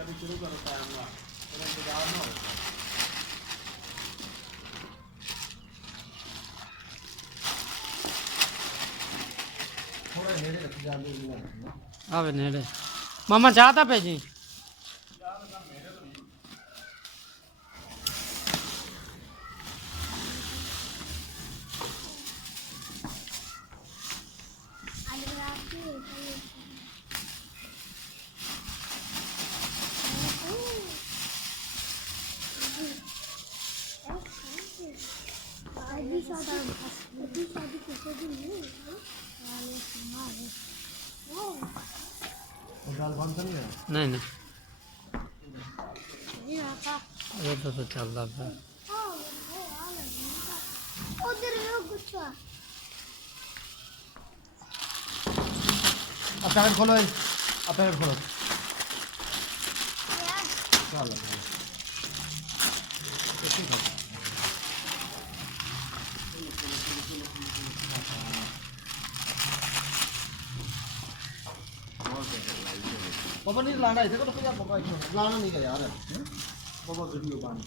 ਤਿਆਰੀ ਸ਼ੁਰੂ ਕਰੋ ਟਾਈਮ ਨਾਲ ਫਿਰ ਇੰਤਜ਼ਾਰ ਨਾ ਹੋਵੇ ਥੋੜਾ ਨੇੜੇ ਰੱਖ ਜਾਂਦੇ ਜੀ ਆਵੇ ਨੇੜੇ ਮਾਮਾ ਚਾਹ ਤਾਂ ਭੇਜੀ ਗੱਲ ਬੰਦ ਤਾਂ ਨਹੀਂ ਹੈ ਨਹੀਂ ਨਹੀਂ ਇਹ ਤਾਂ ਚੱਲਦਾ ਪਿਆ अब पैकेट खोलो अब पैकेट खोलो चलो पापा नहीं लाना इसे को तो क्या पापा लाना नहीं का यार पापा वीडियो बंद